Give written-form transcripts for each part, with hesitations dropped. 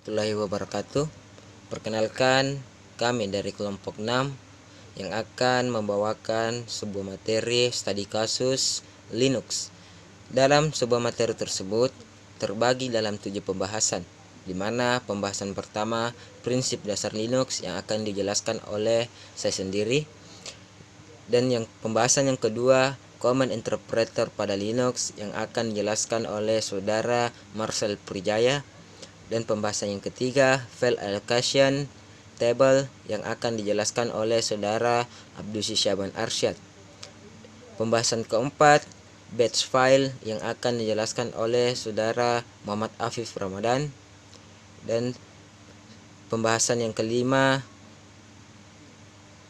Warahmatullahi wabarakatuh. Perkenalkan, kami dari kelompok 6 yang akan membawakan sebuah materi studi kasus Linux. Dalam sebuah materi tersebut terbagi dalam 7 pembahasan, di mana pembahasan pertama prinsip dasar Linux yang akan dijelaskan oleh saya sendiri, dan pembahasan yang kedua command interpreter pada Linux yang akan dijelaskan oleh saudara Marcel Prijaya. Dan pembahasan yang ketiga, file allocation table yang akan dijelaskan oleh saudara Abdus Syaban Arsyad. Pembahasan keempat, batch file yang akan dijelaskan oleh saudara Muhammad Afif Ramadan. Dan pembahasan yang kelima,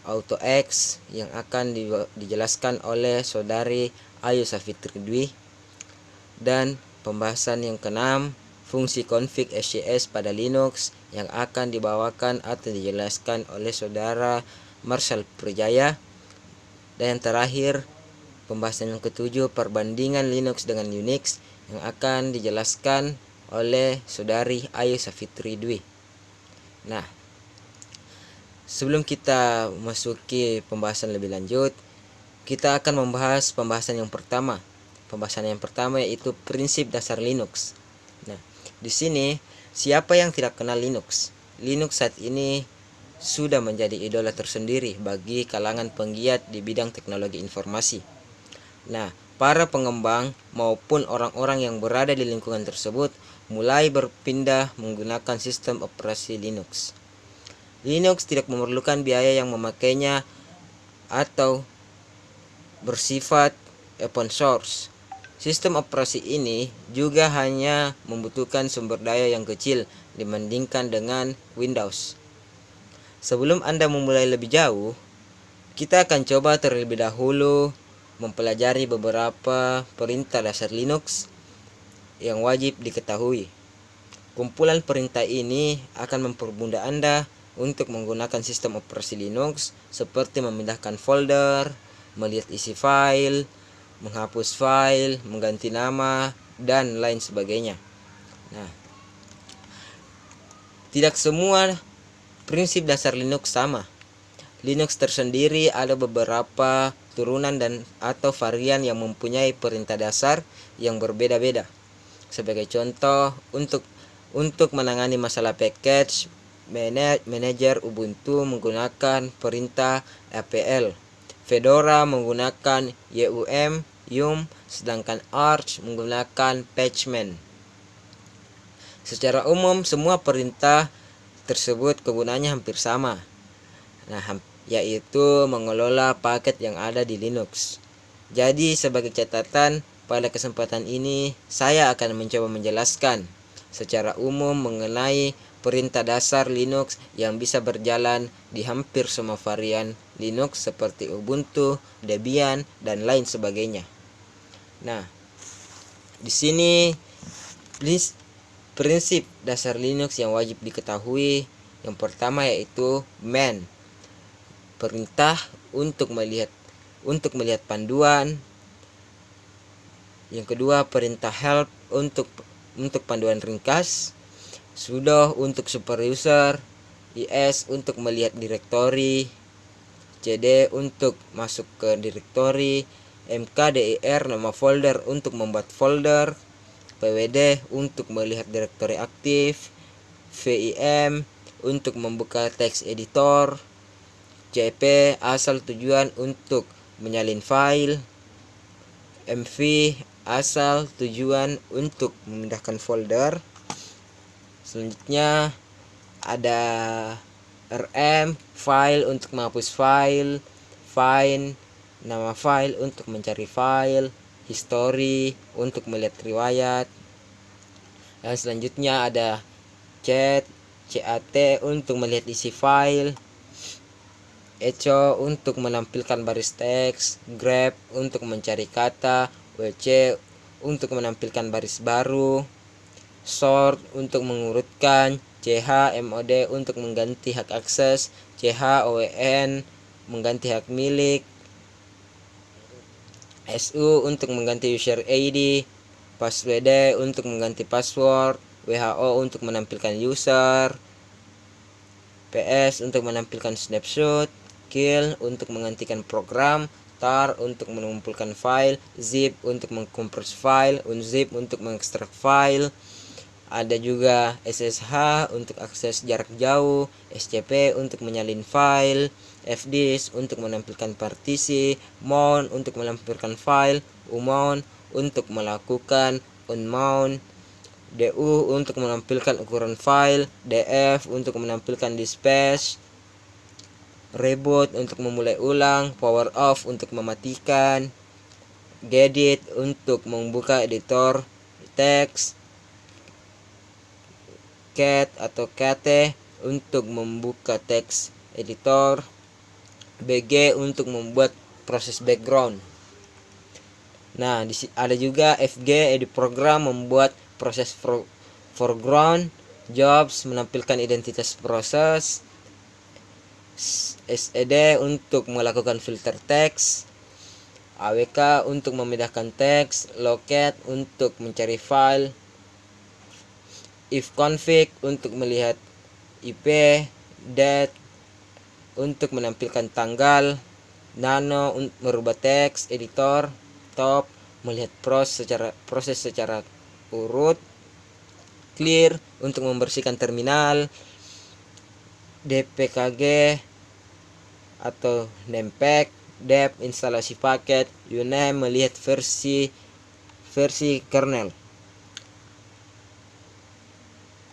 AutoX yang akan dijelaskan oleh saudari Ayu Safitri Dwi. Dan pembahasan yang keenam, fungsi config SCS pada Linux yang akan dibawakan atau dijelaskan oleh saudara Marcel Prijaya. Dan yang terakhir, pembahasan yang ketujuh, perbandingan Linux dengan Unix yang akan dijelaskan oleh saudari Ayu Safitri Dwi. Nah, sebelum kita memasuki pembahasan lebih lanjut, kita akan membahas pembahasan yang pertama. Pembahasan yang pertama yaitu prinsip dasar Linux. Nah, di sini, siapa yang tidak kenal Linux? Linux saat ini sudah menjadi idola tersendiri bagi kalangan penggiat di bidang teknologi informasi. Nah, para pengembang maupun orang-orang yang berada di lingkungan tersebut mulai berpindah menggunakan sistem operasi Linux. Linux tidak memerlukan biaya yang memakainya atau bersifat open source. Sistem operasi ini juga hanya membutuhkan sumber daya yang kecil dibandingkan dengan Windows. Sebelum Anda memulai lebih jauh, kita akan coba terlebih dahulu mempelajari beberapa perintah dasar Linux yang wajib diketahui. Kumpulan perintah ini akan mempermudah Anda untuk menggunakan sistem operasi Linux seperti memindahkan folder, melihat isi file, menghapus file, mengganti nama, dan lain sebagainya. Nah, tidak semua prinsip dasar Linux sama. Linux tersendiri ada beberapa turunan dan atau varian yang mempunyai perintah dasar yang berbeda-beda. Sebagai contoh, untuk menangani masalah package manager Ubuntu menggunakan perintah apl. Fedora menggunakan yum, sedangkan Arch menggunakan patchman. Secara umum, semua perintah tersebut kegunaannya hampir sama. Nah, yaitu mengelola paket yang ada di Linux. Jadi, sebagai catatan, pada kesempatan ini saya akan mencoba menjelaskan secara umum mengenai perintah dasar Linux yang bisa berjalan di hampir semua varian Linux seperti Ubuntu, Debian, dan lain sebagainya. Nah, di sini prinsip dasar Linux yang wajib diketahui yang pertama yaitu man, perintah untuk melihat panduan. Yang kedua, perintah help untuk panduan ringkas, sudo untuk super user, is untuk melihat direktori, cd untuk masuk ke direktori, mkdir nama folder untuk membuat folder, pwd untuk melihat direktori aktif, vim untuk membuka text editor, cp asal tujuan untuk menyalin file, mv asal tujuan untuk memindahkan folder. Selanjutnya ada rm file untuk menghapus file, find nama file untuk mencari file, history untuk melihat riwayat. Dan selanjutnya ada cat untuk melihat isi file, echo untuk menampilkan baris teks, grep untuk mencari kata, wc untuk menampilkan baris baru, sort untuk mengurutkan, chmod untuk mengganti hak akses, chown mengganti hak milik, su untuk mengganti user ID, passwd untuk mengganti password, WHO untuk menampilkan user, PS untuk menampilkan snapshot, kill untuk menghentikan program, tar untuk mengumpulkan file, zip untuk mengkompres file, unzip untuk mengekstrak file. Ada juga SSH untuk akses jarak jauh, SCP untuk menyalin file, fdisk untuk menampilkan partisi, mount untuk menampilkan file, umount untuk melakukan unmount, DU untuk menampilkan ukuran file, DF untuk menampilkan dispatch, reboot untuk memulai ulang, power off untuk mematikan, gedit untuk membuka editor teks, cat atau kate untuk membuka teks editor, BG untuk membuat proses background. Nah, ada juga FG edit program membuat proses foreground, jobs menampilkan identitas proses, SED untuk melakukan filter teks, AWK untuk memindahkan teks, locate untuk mencari file, ifconfig untuk melihat IP, date untuk menampilkan tanggal, nano untuk merubah teks editor, top melihat proses secara urut, clear untuk membersihkan terminal, dpkg atau nempek, dep instalasi paket, uname melihat versi kernel,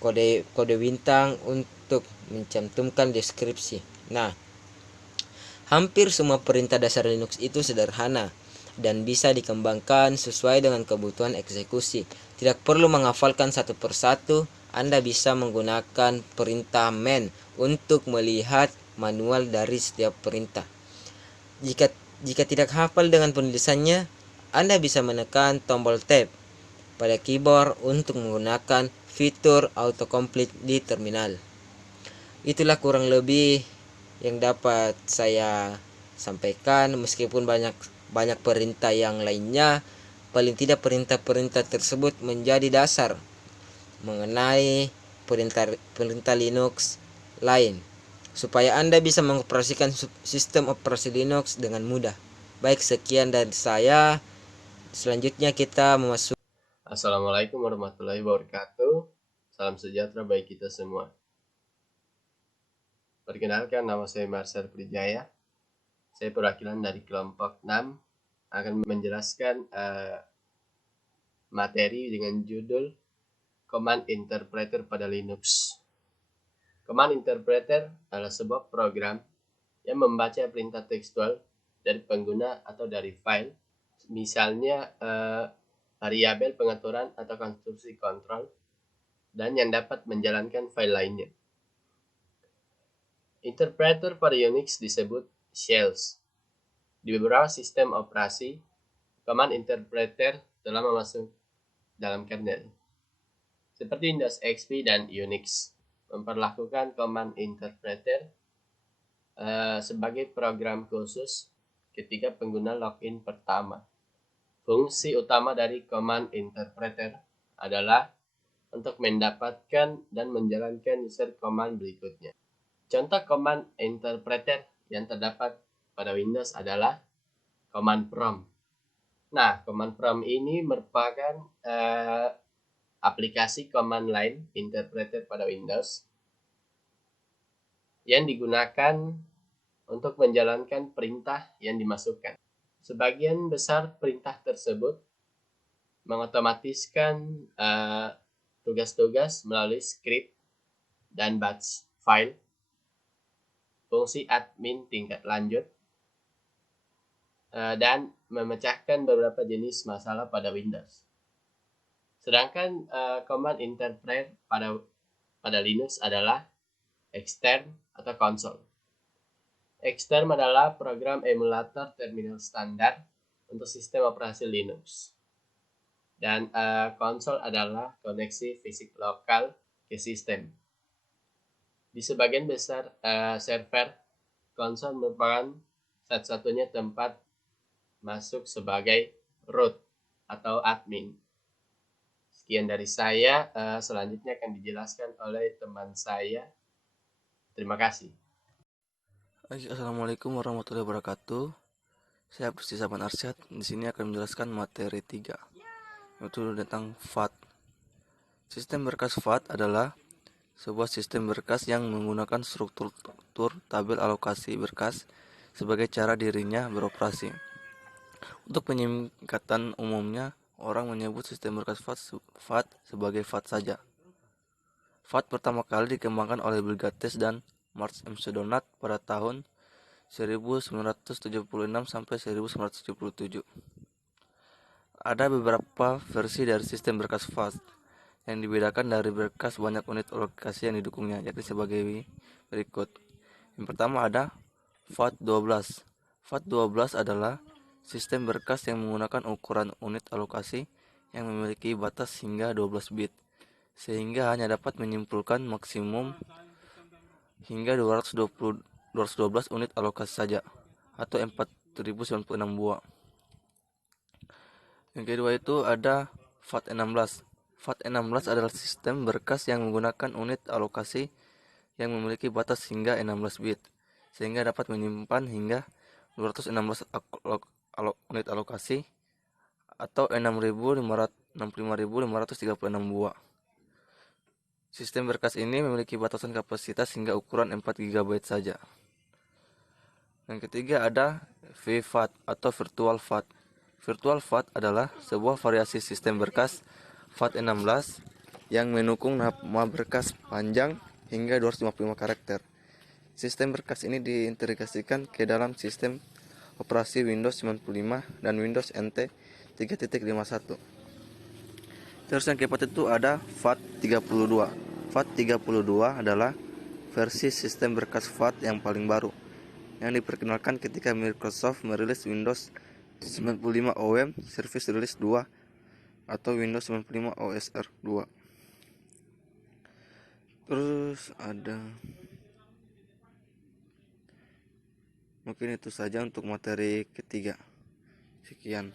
kode bintang untuk mencantumkan deskripsi. Nah, hampir semua perintah dasar Linux itu sederhana dan bisa dikembangkan sesuai dengan kebutuhan eksekusi. Tidak perlu menghafalkan satu persatu, Anda bisa menggunakan perintah man untuk melihat manual dari setiap perintah. Jika tidak hafal dengan penulisannya, Anda bisa menekan tombol tab pada keyboard untuk menggunakan fitur autocomplete di terminal. Itulah kurang lebih yang dapat saya sampaikan, meskipun banyak perintah yang lainnya. Paling tidak perintah-perintah tersebut menjadi dasar mengenai perintah Linux lain, supaya Anda bisa mengoperasikan sistem operasi Linux dengan mudah. Baik, sekian dari saya. Selanjutnya kita memasuki. Assalamualaikum warahmatullahi wabarakatuh. Salam sejahtera bagi kita semua. Perkenalkan, nama saya Marcel Prijaya. Saya perwakilan dari kelompok 6 akan menjelaskan materi dengan judul Command Interpreter pada Linux. Command Interpreter adalah sebuah program yang membaca perintah tekstual dari pengguna atau dari file, misalnya variabel pengaturan atau konstruksi kontrol, dan yang dapat menjalankan file lainnya. Interpreter pada Unix disebut shells. Di beberapa sistem operasi, command interpreter telah masuk dalam kernel, seperti Windows XP dan Unix, memperlakukan command interpreter sebagai program khusus ketika pengguna login pertama. Fungsi utama dari command interpreter adalah untuk mendapatkan dan menjalankan user command berikutnya. Contoh command interpreter yang terdapat pada Windows adalah command prompt. Nah, command prompt ini merupakan aplikasi command line interpreter pada Windows yang digunakan untuk menjalankan perintah yang dimasukkan. Sebagian besar perintah tersebut mengotomatiskan tugas-tugas melalui script dan batch file, fungsi admin tingkat lanjut, dan memecahkan beberapa jenis masalah pada Windows. Sedangkan command interpret pada Linux adalah extern atau console. Extern adalah program emulator terminal standar untuk sistem operasi Linux. Dan console adalah koneksi fisik lokal ke sistem. Di sebagian besar server, konsol merupakan satu-satunya tempat masuk sebagai root atau admin. Sekian dari saya, selanjutnya akan dijelaskan oleh teman saya. Terima kasih. Assalamualaikum warahmatullahi wabarakatuh. Saya Abdus Saban Arsyad. Di sini akan menjelaskan materi 3, yaitu tentang FAT. Sistem berkas FAT adalah sebuah sistem berkas yang menggunakan struktur tabel alokasi berkas sebagai cara dirinya beroperasi. Untuk penyingkatan umumnya, orang menyebut sistem berkas FAT sebagai FAT saja. FAT pertama kali dikembangkan oleh Bill Gates dan Mark McDonald pada tahun 1976 sampai 1977. Ada beberapa versi dari sistem berkas FAT yang dibedakan dari berkas banyak unit alokasi yang didukungnya, yakni sebagai berikut. Yang pertama ada FAT12. FAT12 adalah sistem berkas yang menggunakan ukuran unit alokasi yang memiliki batas hingga 12 bit, sehingga hanya dapat menyimpulkan maksimum hingga 212 unit alokasi saja, atau 4096 buah. Yang kedua itu ada FAT16. FAT16 adalah sistem berkas yang menggunakan unit alokasi yang memiliki batas hingga 16 bit, sehingga dapat menyimpan hingga 216 unit alokasi atau 65.536 buah. Sistem berkas ini memiliki batasan kapasitas hingga ukuran 4 GB saja. Yang ketiga ada VFAT atau Virtual FAT. Virtual FAT adalah sebuah variasi sistem berkas FAT16 yang mendukung nama berkas panjang hingga 255 karakter. Sistem berkas ini diintegrasikan ke dalam sistem operasi Windows 95 dan Windows NT 3.51. Terus yang keempat itu ada FAT32. FAT32 adalah versi sistem berkas FAT yang paling baru, yang diperkenalkan ketika Microsoft merilis Windows 95 OEM Service Release 2 atau Windows 95 OSR 2. Terus ada, mungkin itu saja untuk materi ketiga. Sekian.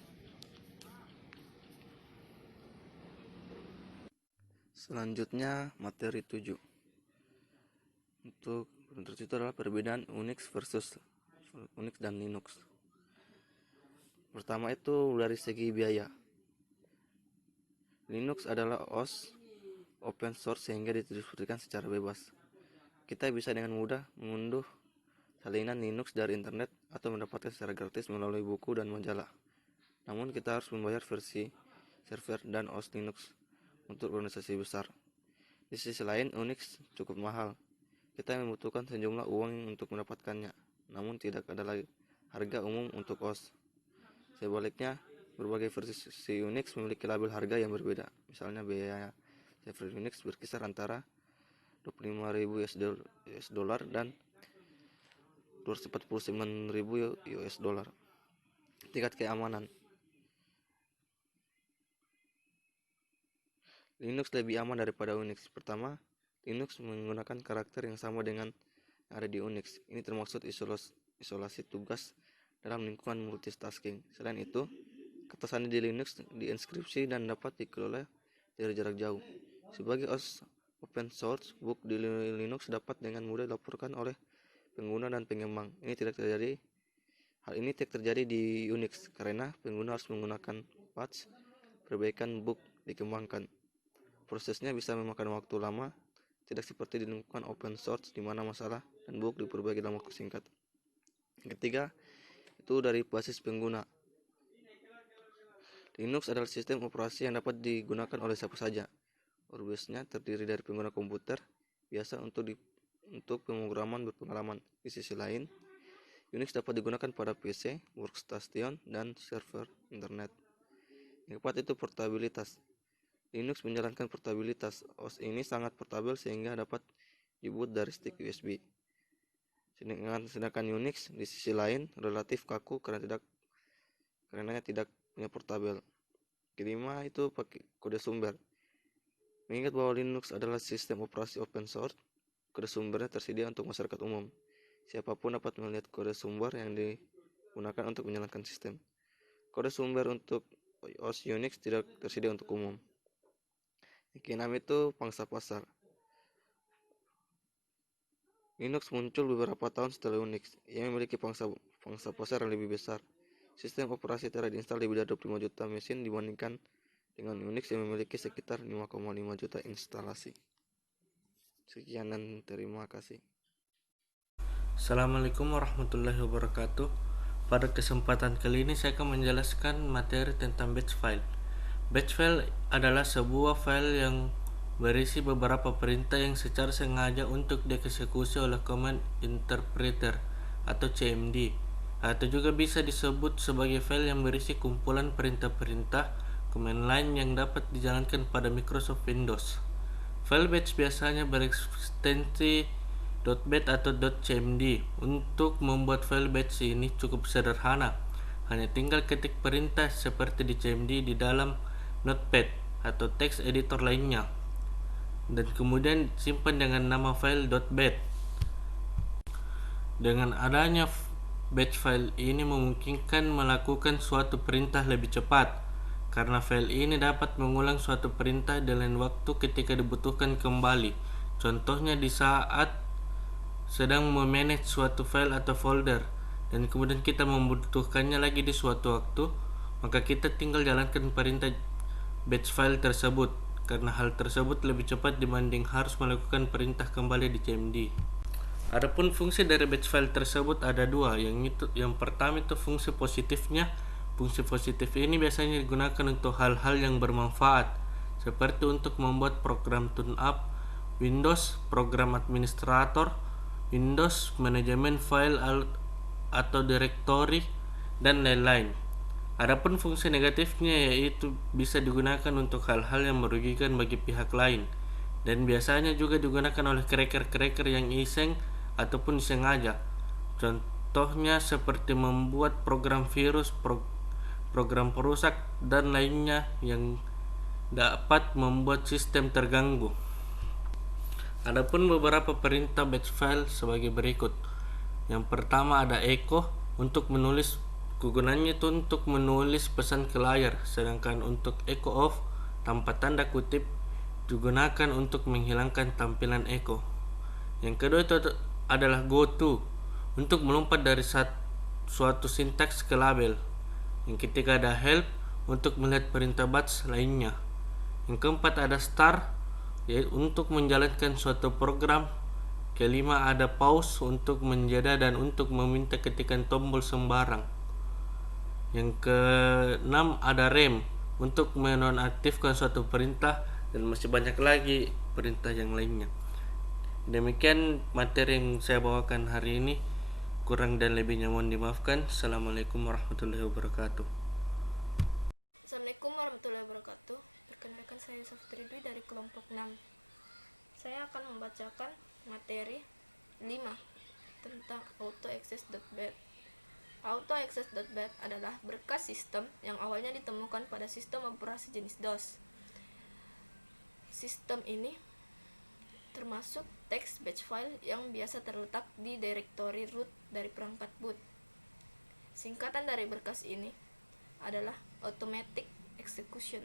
Selanjutnya materi 7. Untuk itu adalah perbedaan Unix versus Unix dan Linux. Pertama itu dari segi biaya. Linux adalah OS open source sehingga didistribusikan secara bebas. Kita bisa dengan mudah mengunduh salinan Linux dari internet atau mendapatkan secara gratis melalui buku dan majalah. Namun kita harus membayar versi server dan OS Linux untuk organisasi besar. Di sisi lain, Unix cukup mahal. Kita membutuhkan sejumlah uang untuk mendapatkannya, namun tidak ada lagi harga umum untuk OS. Sebaliknya, berbagai versi Unix memiliki label harga yang berbeda. Misalnya biaya server Unix berkisar antara 25.000 US dollar dan 249.000 US dollar. Tingkat keamanan. Linux lebih aman daripada Unix. Pertama, Linux menggunakan karakter yang sama dengan yang ada di Unix. Ini termaksud isolasi tugas dalam lingkungan multitasking. Selain itu, kata sandi di Linux dienskripsi dan dapat dikelola dari jarak jauh. Sebagai OS open source, bug di Linux dapat dengan mudah dilaporkan oleh pengguna dan pengembang. Hal ini tidak terjadi di Unix karena pengguna harus menggunakan patch perbaikan bug dikembangkan. Prosesnya bisa memakan waktu lama, tidak seperti di lingkungan open source di mana masalah dan bug diperbaiki dalam waktu singkat. Yang ketiga, itu dari basis pengguna. Linux adalah sistem operasi yang dapat digunakan oleh siapa saja. Workbench-nya terdiri dari pengguna komputer biasa untuk pemrograman berpengalaman. Di sisi lain, Unix dapat digunakan pada PC, workstation, dan server internet. Yang keempat itu portabilitas. Linux menjalankan portabilitas. OS ini sangat portabel sehingga dapat diboot dari stick USB. Sedangkan Unix di sisi lain relatif kaku karena tidak punya portabel. Kelima itu pakai kode sumber. Mengingat bahwa Linux adalah sistem operasi open source, kode sumbernya tersedia untuk masyarakat umum. Siapapun dapat melihat kode sumber yang digunakan untuk menjalankan sistem. Kode sumber untuk OS Unix tidak tersedia untuk umum. Yang keenam itu pangsa pasar. Linux muncul beberapa tahun setelah Unix. Ia memiliki pangsa pasar yang lebih besar. Sistem operasi telah diinstal di lebih dari 25 juta mesin dibandingkan dengan Unix yang memiliki sekitar 5,5 juta instalasi. Sekian dan terima kasih. Assalamualaikum warahmatullahi wabarakatuh. Pada kesempatan kali ini saya akan menjelaskan materi tentang batch file. Batch file adalah sebuah file yang berisi beberapa perintah yang secara sengaja untuk dieksekusi oleh command interpreter atau CMD, atau juga bisa disebut sebagai file yang berisi kumpulan perintah-perintah command line yang dapat dijalankan pada Microsoft Windows. File batch biasanya berekstensi .bat atau .cmd. Untuk membuat file batch ini cukup sederhana. Hanya tinggal ketik perintah seperti di CMD di dalam Notepad atau text editor lainnya, dan kemudian simpan dengan nama file .bat. Dengan adanya batch file ini memungkinkan melakukan suatu perintah lebih cepat, karena file ini dapat mengulang suatu perintah di lain waktu ketika dibutuhkan kembali. Contohnya di saat sedang memanage suatu file atau folder, dan kemudian kita membutuhkannya lagi di suatu waktu, maka kita tinggal jalankan perintah batch file tersebut, karena hal tersebut lebih cepat dibanding harus melakukan perintah kembali di CMD. Adapun fungsi dari batch file tersebut ada dua. Yang pertama itu fungsi positifnya. Fungsi positif ini biasanya digunakan untuk hal-hal yang bermanfaat, seperti untuk membuat program tune up Windows, program administrator Windows, manajemen file atau directory, dan lain-lain. Adapun fungsi negatifnya yaitu bisa digunakan untuk hal-hal yang merugikan bagi pihak lain, dan biasanya juga digunakan oleh cracker-cracker yang iseng ataupun disengaja. Contohnya seperti membuat program virus, program perusak, dan lainnya yang dapat membuat sistem terganggu. Adapun beberapa perintah batch file sebagai berikut. Yang pertama ada echo untuk menulis. Kegunaannya itu untuk menulis pesan ke layar, sedangkan untuk echo off tanpa tanda kutip digunakan untuk menghilangkan tampilan echo. Yang kedua itu adalah go to untuk melompat dari suatu sintaks ke label. Yang ketiga ada help untuk melihat perintah batch lainnya. Yang keempat ada start yaitu untuk menjalankan suatu program. Kelima ada pause untuk menjeda dan untuk meminta ketikan tombol sembarang. Yang keenam ada rem untuk menonaktifkan suatu perintah, dan masih banyak lagi perintah yang lainnya. Demikian materi yang saya bawakan hari ini. Kurang dan lebihnya mohon dimaafkan. Assalamualaikum warahmatullahi wabarakatuh. Assalamualaikum warahmatullahi wabarakatuh. Perkenalkan, saya Safitri Dwi dari kelompok 6. Saya akan membacakan materi 5 tentang AutoAccess.bat. AutoAccess.bat adalah berkas sistem yang awalnya ditemukan pada sistem operasi jenis DOS. Sistem ini termasuk teks batch file yang biasa terletak di direktori root dari perangkat boot. Singkatan dari berkas ini adalah automatic execution.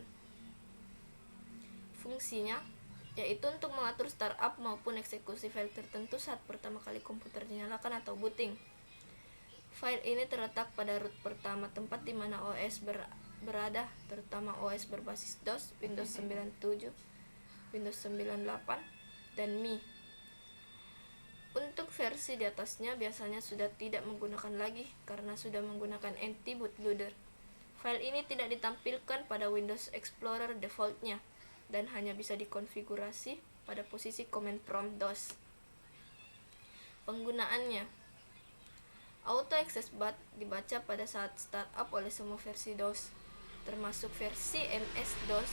Fungsinya yaitu untuk mengatur startup maupun eksekusi file tertentu saat pertama kali komputer dinyalakan atau booting. File ini terletak pada root pertama, tempat di mana OS berada, terutama OS berbasis DOS, Windows 97, Windows 98, dan ME. Untuk versi di atasnya biasanya sudah tidak menggunakan lagi karena sudah menggunakan anti-bootloader. File ini tidak ditampilkan pada Windows Explorer defaultnya dan hanya bisa dikonfigurasi pada posisi command prompt DOS. Penggunaannya: AutoAccess.bat dibaca pada saat startup oleh semua versi DOS, termasuk versi MS-DOS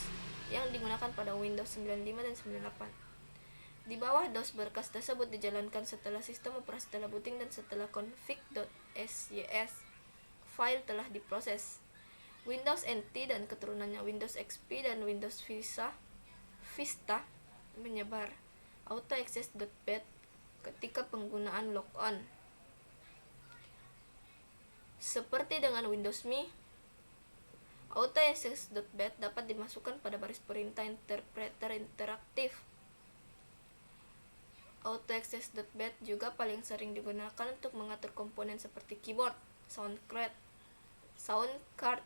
yang digunakan pada Windows 95 dan 98. Di bawah DOS, berkas tersebut dijalankan setelah sistem operasi telah booting dan setelah config.sys file telah diproses. Windows NT dan keturunannya Windows XP dan Windows Vista menyebar AutoAccess.bat ketika penggunaan logon. Seperti dengan Windows ME, AutoAccess.bat dapat dimasukkan pada baris perintah interpreter interaktif. AutoAccess.bat juga paling sering digunakan untuk mengatur komponen seperti keyboard, sound card,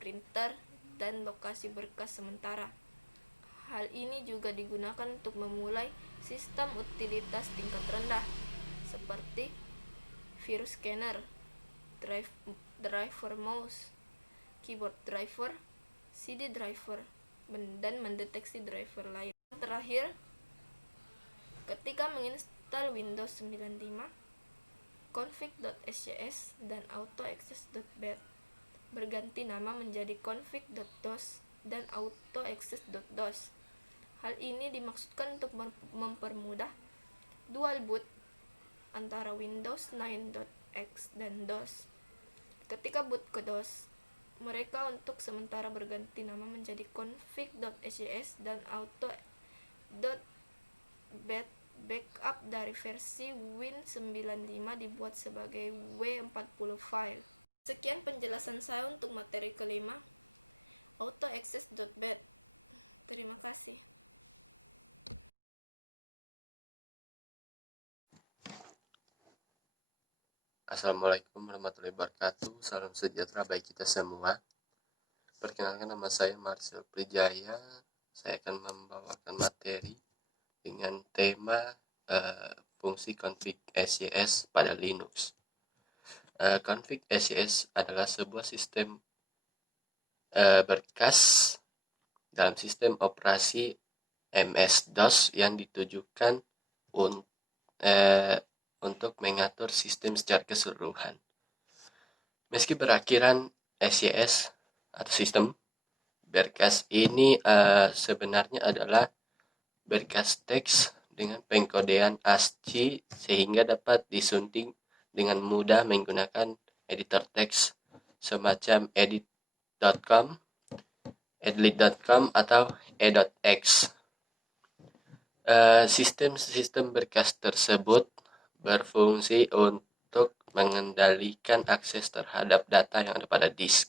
printer, dan lokasi berkas sementara. Hal ini juga digunakan untuk memulai sistem utilitas tingkat rendah seperti virus scanner, driver mouse, keyboard driver, CD driver, dan mendeteksi driver lain. Terakhir, ketika menginstal Windows 95, config.scs dan autoaccess.bat berganti nama menjadi config.dos dan autoaccess.dos. Hal ini dimaksudkan untuk mempermudah dual boot antara Windows 9.x dan DOS. Ketika boot ke DOS, mereka untuk sementara berganti nama menjadi config.scs dan auto.bat. Backup dari versi Win95 dibuat sebagai W40 file. Sekian penjelasan saya untuk materi kelima, autoaccess.bat. Terima kasih. Assalamualaikum warahmatullahi wabarakatuh. Salam sejahtera bagi kita semua. Perkenalkan, nama saya Marcel Prijaya. Saya akan membawakan materi dengan tema fungsi config SCS pada Linux. Config SCS adalah sebuah sistem berkas dalam sistem operasi MS-DOS yang ditujukan untuk mengatur sistem secara keseluruhan. Meski berakhiran SCS atau sistem, berkas ini sebenarnya adalah berkas teks dengan pengkodean ASCII sehingga dapat disunting dengan mudah menggunakan editor teks semacam edit.com, edit.com atau e.x. Sistem berkas tersebut berfungsi untuk mengendalikan akses terhadap data yang ada pada disk.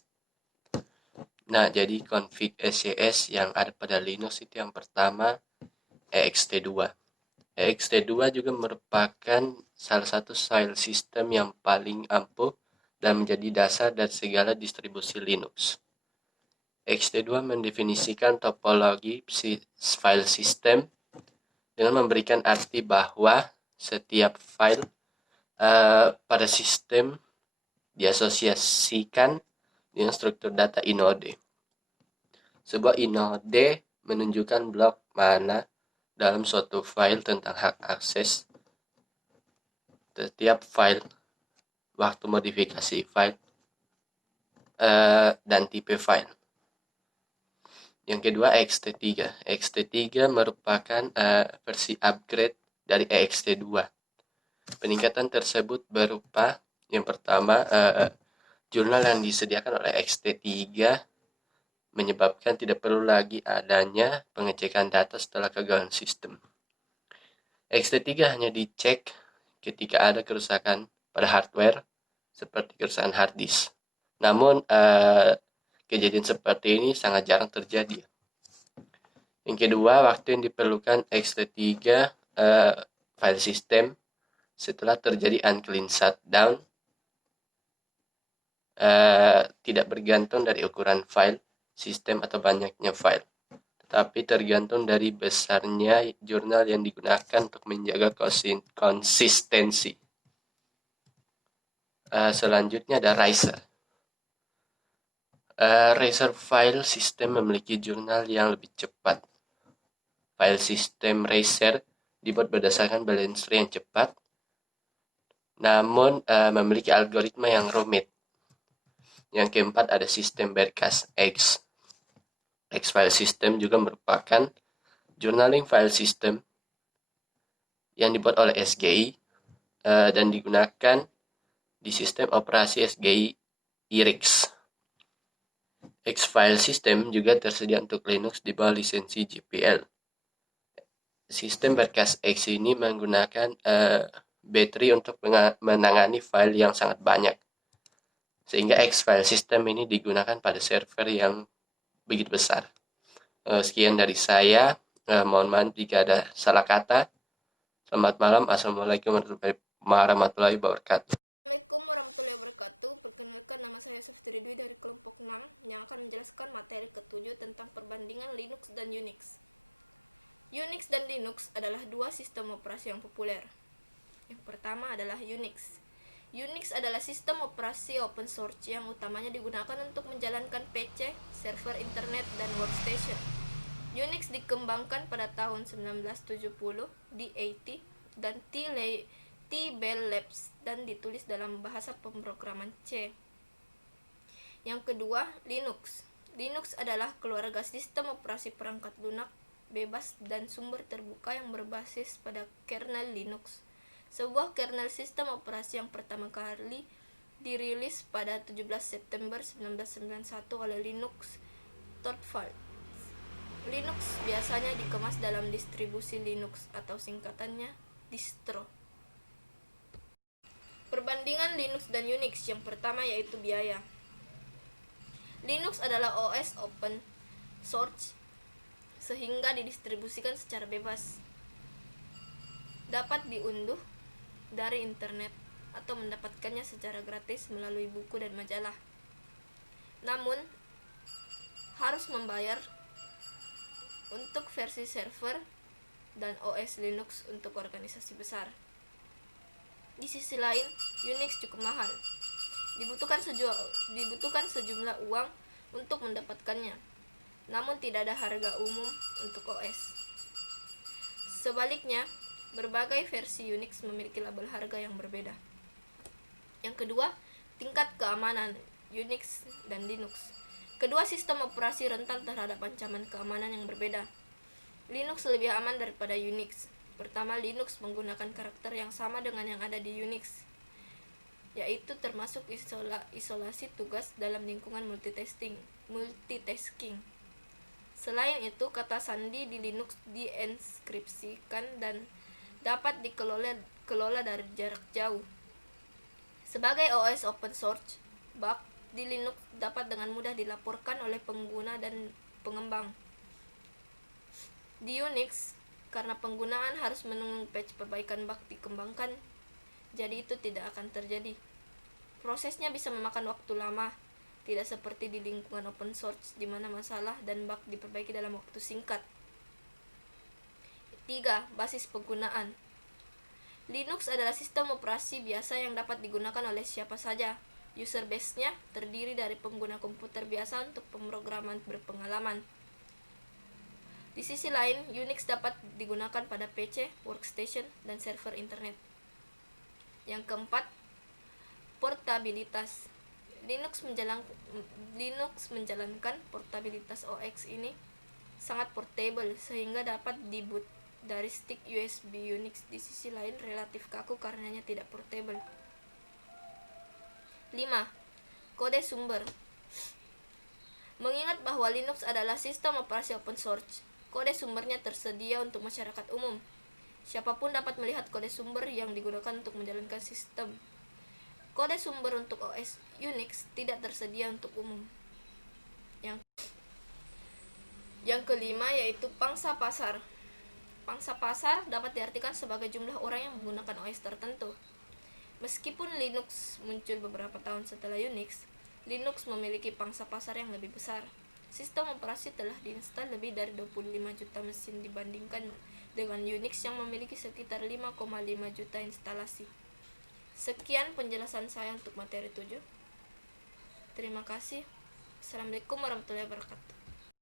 Nah, jadi config SCS yang ada pada Linux itu yang pertama ext2. ext2 juga merupakan salah satu file system yang paling ampuh dan menjadi dasar dari segala distribusi Linux. ext2 mendefinisikan topologi file system dengan memberikan arti bahwa setiap file pada sistem diasosiasikan dengan struktur data inode. Sebuah inode menunjukkan blok mana dalam suatu file tentang hak akses setiap file, waktu modifikasi file, dan tipe file. Yang kedua, ext3. ext3 merupakan versi upgrade dari ext2. Peningkatan tersebut berupa yang pertama, jurnal yang disediakan oleh ext3 menyebabkan tidak perlu lagi adanya pengecekan data setelah kegagalan sistem. ext3 hanya dicek ketika ada kerusakan pada hardware seperti kerusakan hard disk. Namun kejadian seperti ini sangat jarang terjadi. Yang kedua, waktu yang diperlukan ext3 file system setelah terjadi unclean shutdown tidak bergantung dari ukuran file sistem atau banyaknya file, tetapi tergantung dari besarnya jurnal yang digunakan untuk menjaga konsistensi. Selanjutnya ada Razer. Razer file system memiliki jurnal yang lebih cepat. File system Razer dibuat berdasarkan balance tree yang cepat, namun memiliki algoritma yang rumit. Yang keempat ada sistem berkas X. X file system juga merupakan journaling file system yang dibuat oleh SGI dan digunakan di sistem operasi SGI IRIX. X file system juga tersedia untuk Linux di bawah lisensi GPL. Sistem berkas X ini menggunakan baterai untuk menangani file yang sangat banyak. Sehingga X file system ini digunakan pada server yang begitu besar. Sekian dari saya. Mohon maaf jika ada salah kata. Selamat malam. Assalamualaikum warahmatullahi wabarakatuh. Assalamualaikum warahmatullahi wabarakatuh. Perkenalkan, nama saya Safitri Dwi dari kelompok 6 yang akan menjelaskan materi ke-7 tentang perbandingan Linux dan Unix. Unix dan Linux adalah dua sistem operasi yang populer. Yang pertama adalah Unix. Unix adalah sistem operasi open source yang utamanya digunakan untuk menjalankan PC, server internet, dan workstation. Unix dikembangkan pada tahun 1970 di AT dan T-Bell Labs dan ditulis dalam bahasa pemrograman C. Yang kedua, Linux. Linux adalah keluarga sistem operasi perangkat lunak bebas dan sumber terbuka yang berbasis pada kernel Linux. Sebuah kernel sistem operasi yang pertama kali dirilis pada 17 September 1991 oleh Linux Torvalds. Linux biasanya dikemas dalam distribusi Linux atau singkatannya distro. Perbandingan Linux dan Unix. Yang pertama yaitu biaya. Linux adalah OS open source sehingga didistribusikan secara bebas. Dapat diunduh dari internet atau mendapatkannya secara gratis melalui buku dan majalah. Namun, harus membayar untuk versi server dan OS Linux untuk organisasi besar. Di sisi lain, Unix cukup mahal. Dibutuhkan sejumlah uang untuk mendapatkannya. Namun tidak ada harga umum untuk OS. Sebaliknya, berbagai versi Unix memiliki label harga yang berbeda. Yang kedua, tingkat keamanan Unix dan Linux. Kedua sistem operasi rentan terhadap ancaman keamanan yang berbeda. Linux lebih aman daripada Unix. Pertama, Linux menggunakan karakter yang sama dengan yang ada di Unix, yaitu termasuk isolasi tugas dalam lingkungan multitasking. Selain itu, kata sandi di Linux dienkripsikan dan dapat dikelola dari jarak jauh. Sebagai OS open source, bug di Linux dapat dengan mudah dilaporkan oleh pengguna dan pengembang. Di Unix, karena penggunaan harus menunggu patch perbaikan bug dikembangkan, jadi itu tidak akan terjadi. Prosesnya bisa memakan waktu lama, tidak seperti di lingkungan open source di mana masalah dan bug diperbaiki dalam waktu singkat. 3. Basis penggunaan. Linux adalah sistem operasi biasa yang dapat digunakan oleh siapa saja. User base-nya terdiri dari pengguna komputer biasa untuk pemrograman berpengalaman. Di sisi lain, Unix dapat digunakan pada PC, workstation, dan server internet. Yang keempat, portabilitas. Linux menjalankan portabilitas OS ini sangat portable sehingga dapat diboot dari stick USB. Unix di sisi lain relatif kaku karenanya tidak portable. 5. Kode sumber. Mengingat bahwa Linux adalah sistem operasi open source, kode sumbernya tersedia untuk masyarakat umum. Siapapun dapat melihat kode sumber yang digunakan untuk menjalankan sistem. Kode sumber untuk OS Unix tidak tersedia untuk umum. Yang kelima yaitu pangsa pasar. Pangsa pasar dapat diartikan sebagai jumlah orang yang menggunakan OS tertentu. Meskipun Linux muncul beberapa tahun setelah Unix, Linux memiliki pangsa pasar yang lebih besar. Sistem operasi telah diinstal lebih dari 25 juta mesin dibandingkan dengan Unix yang memiliki sekitar 5,5 juta instalasi. Sekian penjelasan saya untuk materi 7. Terima kasih. Assalamualaikum warahmatullahi wabarakatuh.